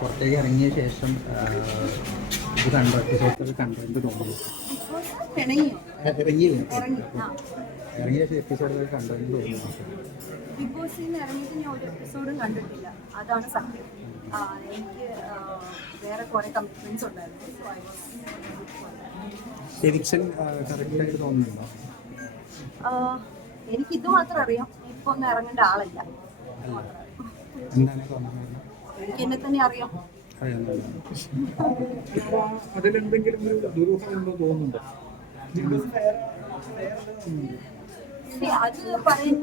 പുറത്തേക്ക് ഇറങ്ങിയ ശേഷം ഇത് കണ്ടോ എപ്പിസോഡ്സ് കണ്ടോ എന്ത് തോന്നുന്നു? ഇറങ്ങിയ എപ്പിസോഡുകൾ കണ്ടോ എന്ത് തോന്നുന്നു? ബിഗ് ബോസിൽ നിന്ന് ഇറങ്ങിയിട്ട് ഞാൻ ഒരു എപ്പിസോഡും കണ്ടിട്ടില്ല, അതാണ് സത്യം. എനിക്ക് വേറെ കുറേ കമ്മിറ്റ്മെന്റ്സ് ഉണ്ടായിരുന്നു. എവിക്ഷൻ കറക്റ്റായിട്ട് തോന്നുന്നുണ്ടോ? എനിക്കിത് മാത്രം അറിയാം, ഇപ്പൊ ഒന്നും ഇറങ്ങേണ്ട ആളല്ല. എന്താണ് തോന്നുന്നത്? എനിക്ക് എന്നെ തന്നെ അറിയാം. അതിലെന്തെങ്കിലും ഒരു ദുരൂഹം ഉണ്ടോ തോന്നുന്നുണ്ടോ? അത് പറയാൻ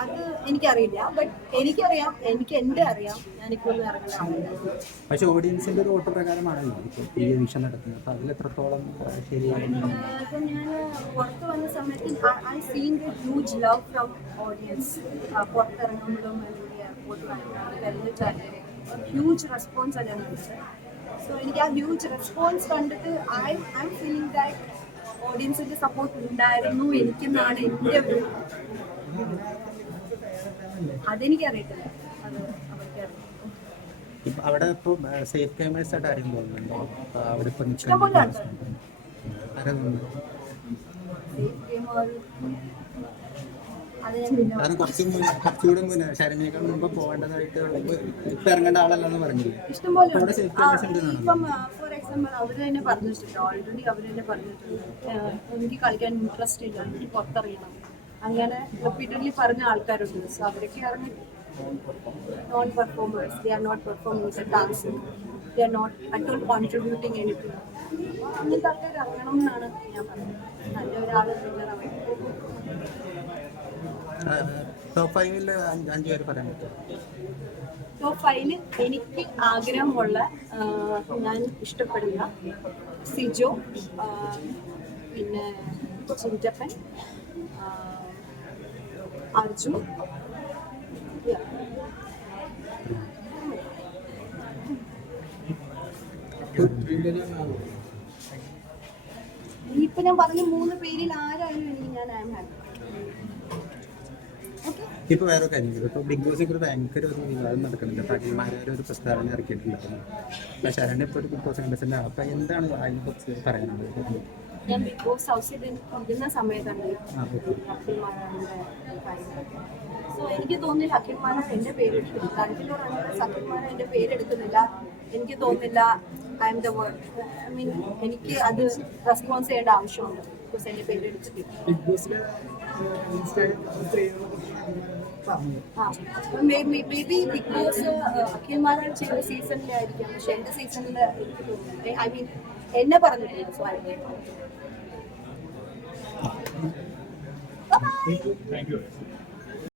അത് എനിക്കറിയില്ല. ബട്ട് എനിക്കറിയാം, എനിക്ക് എൻ്റെ അറിയാം, ഞാനിപ്പോൾ ഇറങ്ങുന്ന. പക്ഷെ ഓഡിയൻസിന്റെ ഒരു വോട്ട് പ്രകാരമാണല്ലോ ഇപ്പോൾ ഈ എവിക്ഷൻ നടക്കുന്നത്. അപ്പോൾ അതിലെത്രത്തോളം ശരിയാണ്? ഇപ്പം ഞാൻ പുറത്ത് വന്ന സമയത്ത് I seen the huge love from audience. പുറത്തിറങ്ങുമ്പോഴും എയർപോർട്ടിൽ ഹ്യൂജ് റെസ്പോൺസ് ആണ് ലഭിച്ചത്. സോ എനിക്ക് ആ ഹ്യൂജ് റെസ്പോൺസ് കണ്ടിട്ട് ഐ എം ഫീലിംഗ് ദാറ്റ് ഓഡിയൻസിന്റെ സപ്പോർട്ട് ഉണ്ടായിരുന്നു എനിക്കെന്നാണ് എൻ്റെ ഒരു. അതെനിക്കറിയത്തില്ല, അത് അവർക്കറിയാം. അവിടെ ഇപ്പോൾ സേഫ് ക്യാമറേഴ്സ് ആയിട്ട് ആരും തോന്നുന്നുണ്ടോ? അവിടെ ഇപ്പോൾ ഇഷ്ടംപോലെ ആൾക്കാർ അത് കുറച്ചുകൂടെ മുന്നേ ശരണ്യേക്കാൾ മുമ്പ് പോകേണ്ടതായിട്ട് ഇപ്പം ഇറങ്ങേണ്ട ആളല്ലെന്ന് പറഞ്ഞില്ലേ? ഇഷ്ടംപോലെ. ഇപ്പം ഫോർ എക്സാമ്പിൾ അവർ തന്നെ പറഞ്ഞിട്ടുണ്ട്, ഓൾറെഡി അവർ തന്നെ പറഞ്ഞിട്ടുണ്ട് എനിക്ക് കളിക്കാൻ ഇൻട്രസ്റ്റ് ഇല്ല, എനിക്ക് പുറത്തറിയണം, അങ്ങനെ റിപ്പീറ്റഡ്ലി പറഞ്ഞ ആൾക്കാരുണ്ട്. സോ അവരൊക്കെ ഇറങ്ങി non performers, they are not performing the dancing, they are not at all contributing anything. അങ്ങനത്തെ ആൾക്കാർ ഇറങ്ങണം എന്നാണ് ഞാൻ പറയുന്നത്. നല്ല ഒരാൾ വിന്നറാണ്. ടോപ്പ് 5 5 പേര് പറയാൻ പറ്റും. ടോപ്പ് 5 എനിക്ക് ആഗ്രഹമുള്ള, ഞാൻ ഇഷ്ടപ്പെടുന്ന സിജോ, പിന്നെ ചിഞ്ചപ്പൻ, അർജുൻ, ഇപ്പൊ ഞാൻ പറഞ്ഞ 3 പേരിൽ ആരായാലും എനിക്ക് ഞാൻ ഐ എം ഹാപ്പി. ഇപ്പോൾ വേറെ കാര്യങ്ങൾ, ഇപ്പോൾ ബിഗ് ബോസിൽ ഒരു ഭയങ്കര ഒരു വിവാദം നടക്കുന്നുണ്ട്. പകൽമാരെ ഒരു പ്രസ്താവന ഇറക്കിയിട്ടുണ്ടായിരുന്നു. അപ്പോൾ ശരണ്യ ഇപ്പോൾ ഒരു ബിഗ് ബോസ് കണ്ടസ്റ്റന്റ്. അപ്പോൾ എന്താണ് അതിനെക്കുറിച്ച് പറയാനുള്ളത്? ഞാൻ ബിഗ് ബോസ് ഹൗസിൽ ഇരുന്ന സമയത്തുണ്ട് സോ എനിക്ക് തോന്നുന്നില്ല അഖിൽമാരാണ് എൻ്റെ പേരെടുക്കുന്നത്. അഖിൽമാരാണ് എൻ്റെ പേരെടുക്കുന്നില്ല. എനിക്ക് തോന്നുന്നില്ല I M the word. I mean എനിക്ക് അത് റെസ്പോൺസ് ചെയ്യേണ്ട ആവശ്യമുണ്ട്. ബിക്കോസ് എൻ്റെ പേരെടുത്തിട്ടില്ല. മേ ബി ബിഗ് ബോസ് അഖിൽമാരാണ് ചെയ്ത സീസണിലായിരിക്കും, പക്ഷെ എൻ്റെ സീസണിൽ എനിക്ക് തോന്നുന്നു ഐ മീൻ എന്നെ പറഞ്ഞിട്ടില്ല. So I